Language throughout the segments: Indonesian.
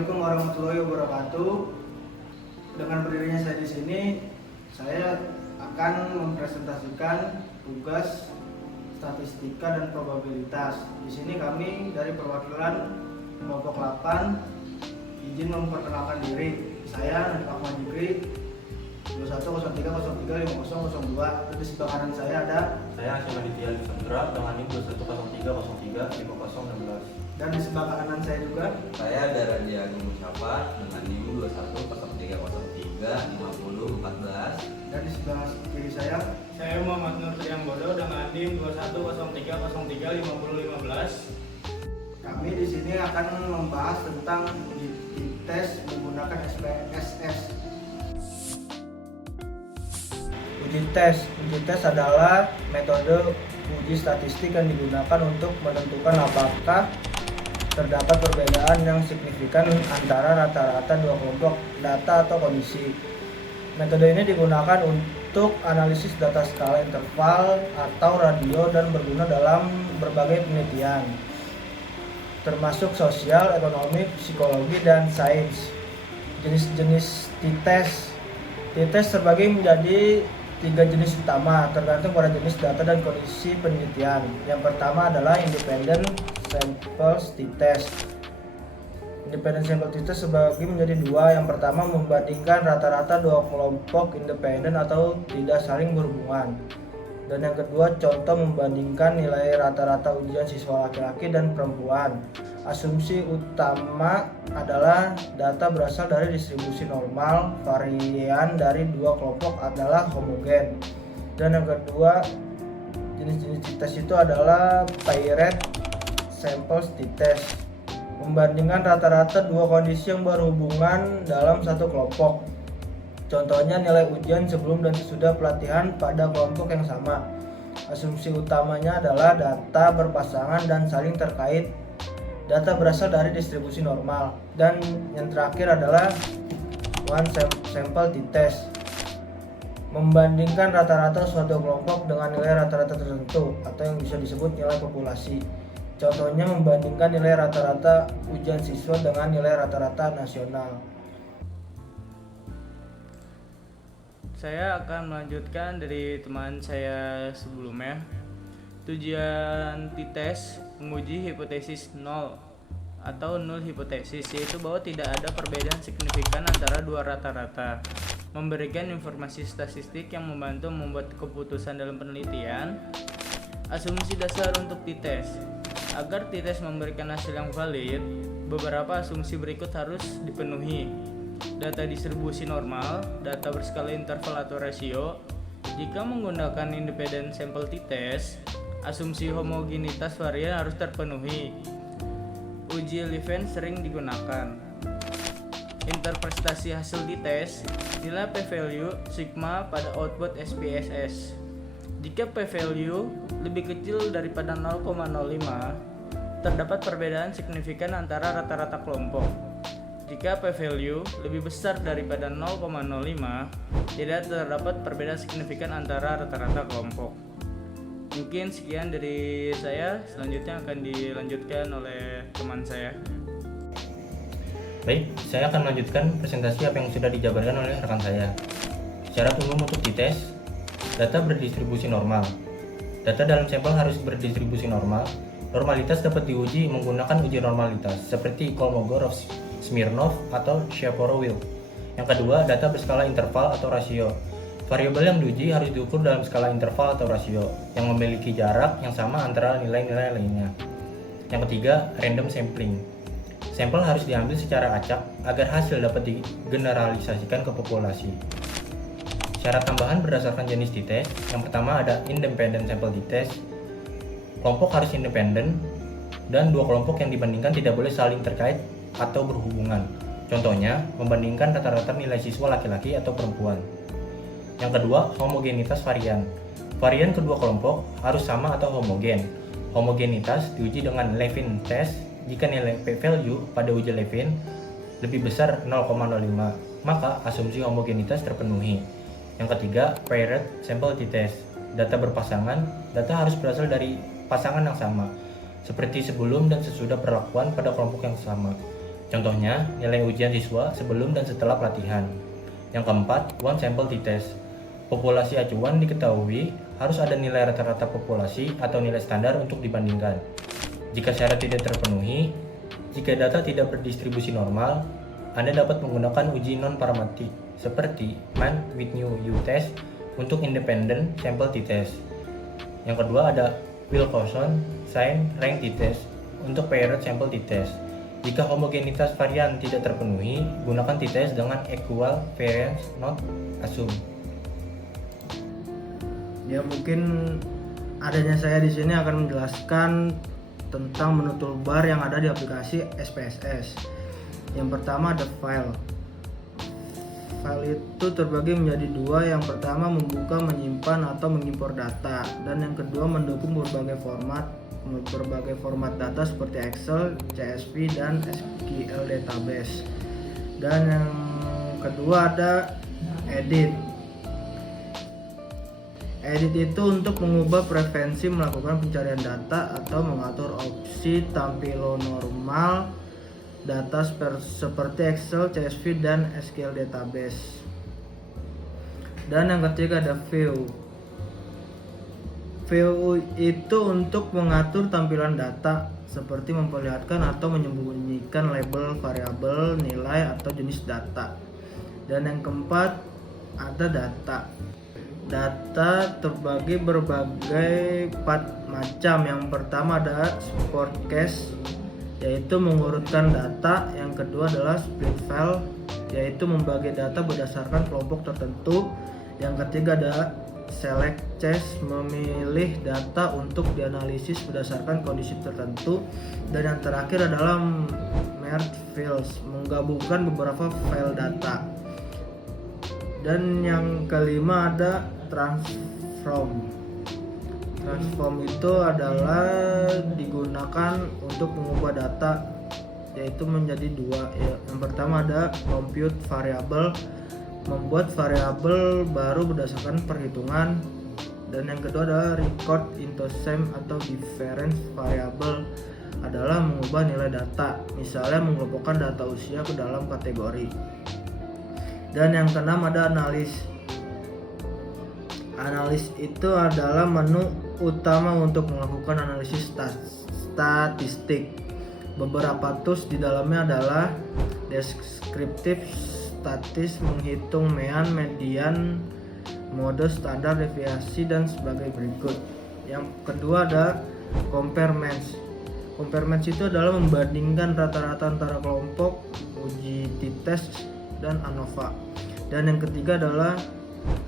Assalamualaikum warahmatullahi wabarakatuh. Dengan berdirinya saya di sini, saya akan mempresentasikan tugas statistika dan probabilitas. Di sini kami dari perwakilan kelompok 8 izin memperkenalkan diri. Saya Nadif Ahmad Jikri 2103035002. Di sebelah kanan saya ada Saya Aditya Sandra dengan NIM 2103035016. dan di sebelah kanan saya juga Saya Daradi Agung Musyafa dengan NIM 2103035014. dan di sebelah kiri saya Muhammad Nur Trianggodo dengan NIM 2103035015. kami di sini akan membahas tentang uji tes menggunakan SPSS. Uji tes adalah metode uji statistik yang digunakan untuk menentukan apakah terdapat perbedaan yang signifikan antara rata-rata dua kelompok data atau kondisi. Metode ini digunakan untuk analisis data skala interval atau radio dan berguna dalam berbagai penelitian, termasuk sosial, ekonomi, psikologi, dan sains. Jenis-jenis t-test terbagi menjadi 3 jenis utama tergantung pada jenis data dan kondisi penelitian. Yang pertama adalah independent sample t-test. Independent sample t-test terbagi menjadi 2. Yang pertama membandingkan rata-rata dua kelompok independen atau tidak saling berhubungan. Dan yang kedua contoh membandingkan nilai rata-rata ujian siswa laki-laki dan perempuan. Asumsi utama adalah data berasal dari distribusi normal, varian dari dua kelompok adalah homogen. Dan yang kedua jenis-jenis t-test itu adalah paired sample t-test, membandingkan rata-rata dua kondisi yang berhubungan dalam satu kelompok. Contohnya nilai ujian sebelum dan sesudah pelatihan pada kelompok yang sama. Asumsi utamanya adalah data berpasangan dan saling terkait. Data berasal dari distribusi normal. Dan yang terakhir adalah one sample t-test, membandingkan rata-rata suatu kelompok dengan nilai rata-rata tertentu atau yang bisa disebut nilai populasi. Contohnya membandingkan nilai rata-rata ujian siswa dengan nilai rata-rata nasional. Saya akan melanjutkan dari teman saya sebelumnya. Tujuan t-test menguji hipotesis nol atau null hipotesis, yaitu bahwa tidak ada perbedaan signifikan antara dua rata-rata. Memberikan informasi statistik yang membantu membuat keputusan dalam penelitian. Asumsi dasar untuk t-test. Agar t-test memberikan hasil yang valid, beberapa asumsi berikut harus dipenuhi. Data distribusi normal, data berskala interval atau rasio. Jika menggunakan independent sample t-test, asumsi homogenitas varian harus terpenuhi. Uji Levene sering digunakan. Interpretasi hasil t-test, nilai p-value sigma pada output SPSS. Jika p-value lebih kecil daripada 0,05, terdapat perbedaan signifikan antara rata-rata kelompok. Jika p-value lebih besar daripada 0,05, tidak terdapat perbedaan signifikan antara rata-rata kelompok. Mungkin sekian dari saya, selanjutnya akan dilanjutkan oleh teman saya. Baik, saya akan melanjutkan presentasi apa yang sudah dijabarkan oleh rekan saya. Syarat umum untuk t-test, data berdistribusi normal. Data dalam sampel harus berdistribusi normal. Normalitas dapat diuji menggunakan uji normalitas seperti Kolmogorov-Smirnov atau Shafarov-Wilk. Yang kedua, data berskala interval atau rasio. Variabel yang diuji harus diukur dalam skala interval atau rasio yang memiliki jarak yang sama antara nilai-nilai lainnya. Yang ketiga, random sampling. Sampel harus diambil secara acak agar hasil dapat digeneralisasikan ke populasi. Syarat tambahan berdasarkan jenis t-test. Yang pertama ada independent sample t-test. Kelompok harus independen dan dua kelompok yang dibandingkan tidak boleh saling terkait atau berhubungan. Contohnya, membandingkan rata-rata nilai siswa laki-laki atau perempuan. Yang kedua, homogenitas varian. Varian kedua kelompok harus sama atau homogen. Homogenitas diuji dengan Levene test. Jika nilai p-value pada uji Levene lebih besar 0,05, maka asumsi homogenitas terpenuhi. Yang ketiga, paired sample t-test. Data berpasangan, data harus berasal dari pasangan yang sama, seperti sebelum dan sesudah perlakuan pada kelompok yang sama. Contohnya, nilai ujian siswa sebelum dan setelah pelatihan. Yang keempat, one sample t-test. Populasi acuan diketahui harus ada nilai rata-rata populasi atau nilai standar untuk dibandingkan. Jika syarat tidak terpenuhi, jika data tidak berdistribusi normal, Anda dapat menggunakan uji non-paramatik seperti man with new u-test untuk independent sample t-test. Yang kedua ada Wilcoxon sign rank t-test untuk paired sample t-test. Jika homogenitas varian tidak terpenuhi, gunakan t-test dengan equal variance not assumed. Ya, mungkin adanya saya di sini akan menjelaskan tentang menu toolbar yang ada di aplikasi SPSS. Yang pertama ada file. File itu terbagi menjadi dua. Yang pertama membuka, menyimpan atau mengimpor data, dan yang kedua mendukung berbagai format data seperti Excel, CSV, dan SQL database. Dan yang kedua ada edit. Edit itu untuk mengubah preferensi melakukan pencarian data atau mengatur opsi tampil normal data seperti Excel, CSV, dan SQL database. Dan yang ketiga ada view. View itu untuk mengatur tampilan data seperti memperlihatkan atau menyembunyikan label variabel, nilai, atau jenis data. Dan yang keempat ada data. Data terbagi berbagai macam. Yang pertama ada forecast, yaitu mengurutkan data. Yang kedua adalah split file, yaitu membagi data berdasarkan kelompok tertentu. Yang ketiga ada select case, memilih data untuk dianalisis berdasarkan kondisi tertentu. Dan yang terakhir adalah merge files, menggabungkan beberapa file data. Dan yang kelima ada transform. Transform itu adalah digunakan untuk mengubah data, yaitu menjadi dua. Yang pertama ada compute variable, membuat variabel baru berdasarkan perhitungan. Dan yang kedua adalah record into same atau difference variable, adalah mengubah nilai data, misalnya mengelompokkan data usia ke dalam kategori. Dan yang keenam ada analis. Analis itu adalah menu utama untuk melakukan analisis statistik. Beberapa tools di dalamnya adalah deskriptif, statis, menghitung mean, median, mode, standar, deviasi, dan sebagai berikut. Yang kedua ada compare match. Compare match itu adalah membandingkan rata-rata antara kelompok, uji t-test, dan ANOVA. Dan yang ketiga adalah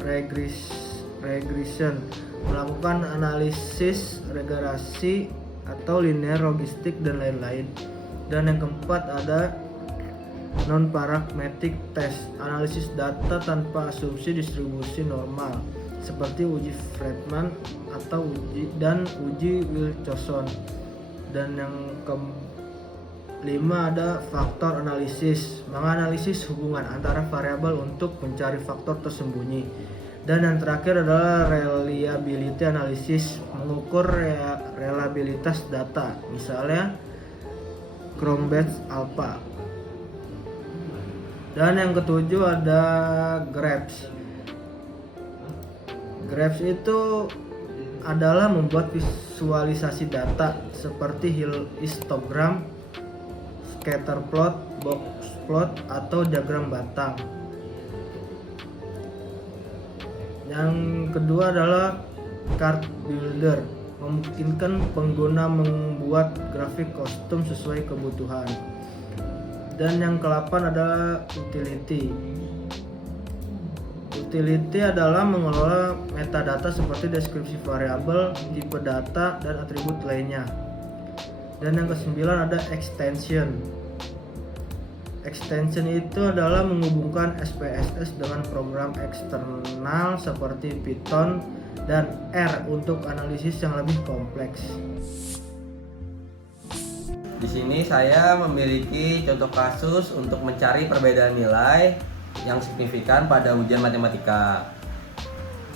regression, melakukan analisis regresi atau linear logistik dan lain-lain. Dan yang keempat ada non-parametric test, analisis data tanpa asumsi distribusi normal seperti uji Friedman atau uji Wilcoxon. Dan yang kelima ada faktor analisis, menganalisis hubungan antara variabel untuk mencari faktor tersembunyi. Dan yang terakhir adalah reliability analysis, mengukur reliabilitas data, misalnya Cronbach's alpha. Dan yang ketujuh ada graphs. Graphs itu adalah membuat visualisasi data seperti histogram, scatter plot, box plot, atau diagram batang. Yang kedua adalah card builder, memungkinkan pengguna membuat grafik kostum sesuai kebutuhan. Dan yang ke-8 adalah utility. Utility adalah mengelola metadata seperti deskripsi variabel, tipe data, dan atribut lainnya. Dan yang ke-9 ada extension. Extension itu adalah menghubungkan SPSS dengan program eksternal seperti Python dan R untuk analisis yang lebih kompleks. Di sini saya memiliki contoh kasus untuk mencari perbedaan nilai yang signifikan pada ujian matematika.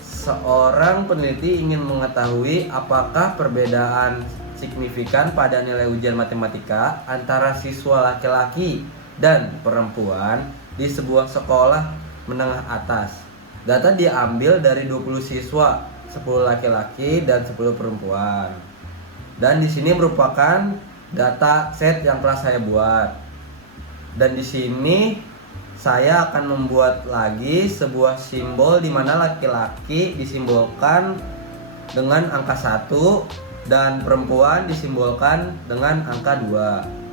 Seorang peneliti ingin mengetahui apakah perbedaan signifikan pada nilai ujian matematika antara siswa laki-laki dan perempuan di sebuah sekolah menengah atas. Data diambil dari 20 siswa, 10 laki-laki dan 10 perempuan. Dan di sini merupakan data set yang telah saya buat. Dan di sini saya akan membuat lagi sebuah simbol di mana laki-laki disimbolkan dengan angka 1 dan perempuan disimbolkan dengan angka 2.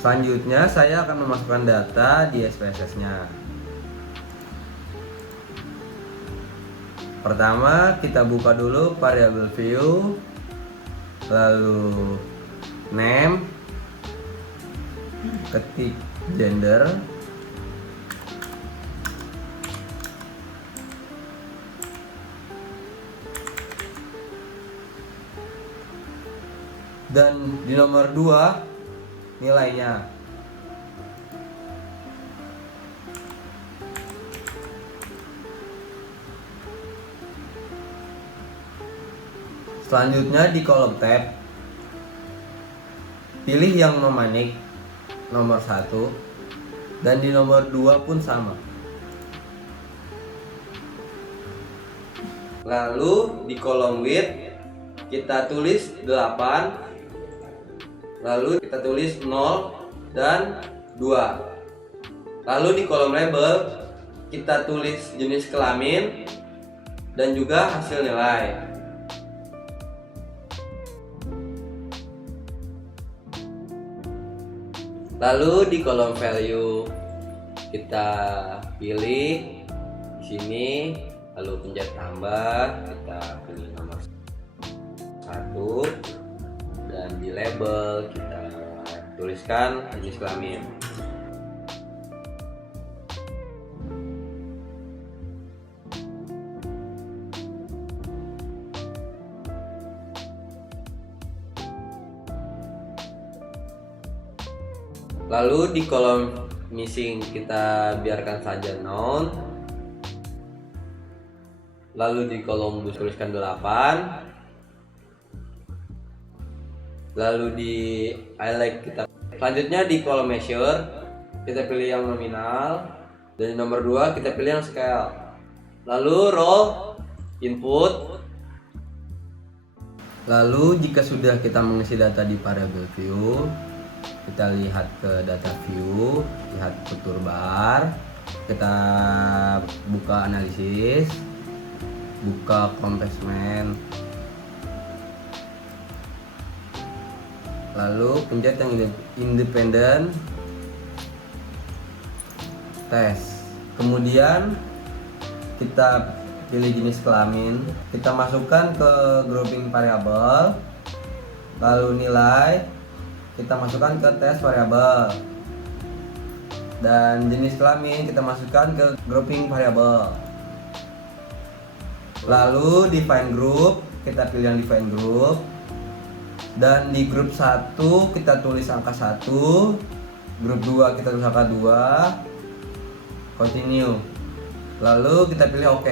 Selanjutnya saya akan memasukkan data di SPSS-nya. Pertama kita buka dulu variabel view, lalu name, ketik gender, dan di nomor 2 nilainya. Selanjutnya di kolom tab pilih yang memanik nomor 1 dan di nomor 2 pun sama. Lalu di kolom width kita tulis 8, lalu kita tulis 0 dan 2. Lalu di kolom label kita tulis jenis kelamin dan juga hasil nilai. Lalu di kolom value kita pilih di sini, lalu pencet tambah, kita pilih nomor 1 dan di label kita tuliskan jenis kelamin. Lalu di kolom missing kita biarkan saja noun. Lalu di kolom bus tuliskan 8. Lalu di highlight kita. Selanjutnya di kolom measure kita pilih yang nominal dan di nomor 2 kita pilih yang scale. Lalu row input. Lalu jika sudah kita mengisi data di variable view, kita lihat ke data view, lihat fitur bar, kita buka analisis, buka complement, lalu pencet yang independent test. Kemudian kita pilih jenis kelamin, kita masukkan ke grouping variabel, lalu nilai kita masukkan ke test variabel, dan jenis kelamin kita masukkan ke grouping variabel. Lalu define group, kita pilih yang define group, dan di grup 1 kita tulis angka 1, grup 2 kita tulis angka 2, continue, lalu kita pilih OK.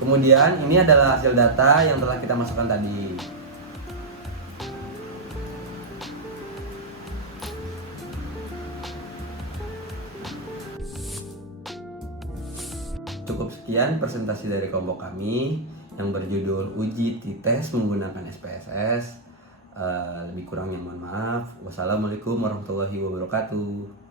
Kemudian ini adalah hasil data yang telah kita masukkan tadi. Cukup sekian presentasi dari kelompok kami yang berjudul uji T-Test menggunakan SPSS. Lebih kurangnya mohon maaf. Wassalamualaikum warahmatullahi wabarakatuh.